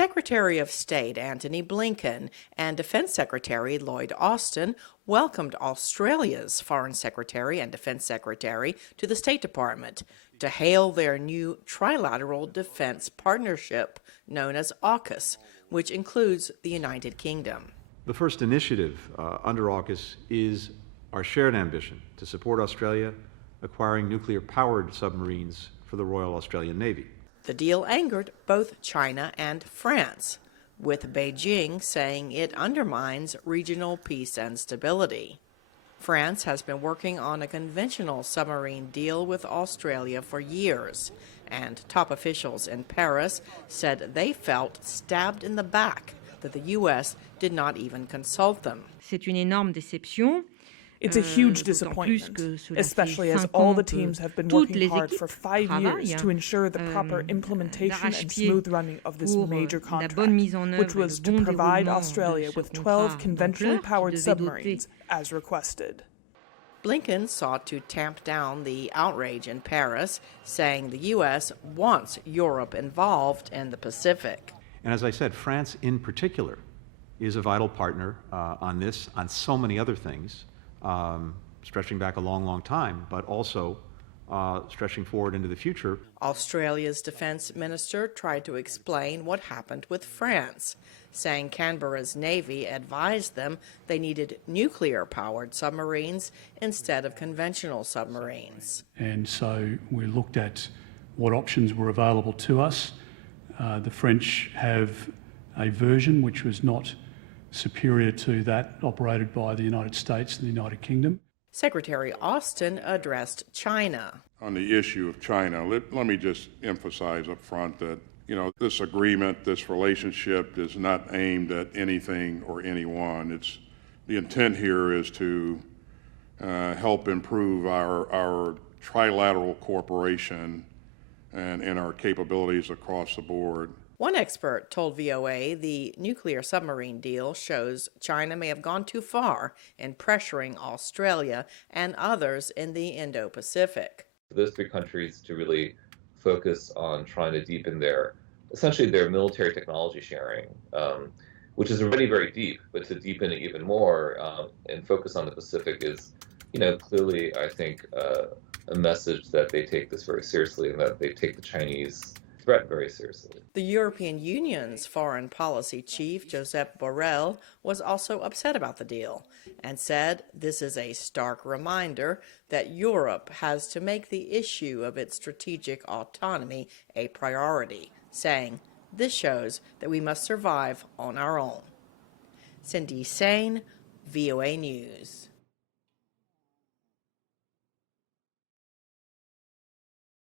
Secretary of State Antony Blinken and Defense Secretary Lloyd Austin welcomed Australia's Foreign Secretary and Defense Secretary to the State Department to hail their new trilateral defense partnership known as AUKUS, which includes the United Kingdom. The first initiative under AUKUS is our shared ambition to support Australia acquiring nuclear-powered submarines for the Royal Australian Navy. The deal angered both China and France, with Beijing saying it undermines regional peace and stability. France has been working on a conventional submarine deal with Australia for years, and top officials in Paris said they felt stabbed in the back that the U.S. did not even consult them. C'est une énorme déception. It's a huge disappointment, especially as all the teams have been working hard for 5 years to ensure the proper implementation and smooth running of this major contract, which was to provide Australia with 12 conventionally powered submarines, as requested. Blinken sought to tamp down the outrage in Paris, saying the U.S. wants Europe involved in the Pacific. And as I said, France in particular is a vital partner on this, on so many other things. Stretching back a long, long time, but also stretching forward into the future. Australia's defense minister tried to explain what happened with France, saying Canberra's Navy advised them they needed nuclear-powered submarines instead of conventional submarines. And so we looked at what options were available to us. The French have a version which was not superior to that operated by the United States and the United Kingdom. Secretary Austin addressed China. On the issue of China, let me just emphasize up front that, this agreement, this relationship is not aimed at anything or anyone. The intent here is to help improve our trilateral cooperation and our capabilities across the board. One expert told VOA the nuclear submarine deal shows China may have gone too far in pressuring Australia and others in the Indo-Pacific. For those three countries to really focus on trying to deepen essentially their military technology sharing, which is already very deep, but to deepen it even more and focus on the Pacific is, clearly, I think, a message that they take this very seriously and that they take the Chinese threat very seriously. The European Union's foreign policy chief, Josep Borrell, was also upset about the deal and said this is a stark reminder that Europe has to make the issue of its strategic autonomy a priority, saying this shows that we must survive on our own. Cindy Sain, VOA News.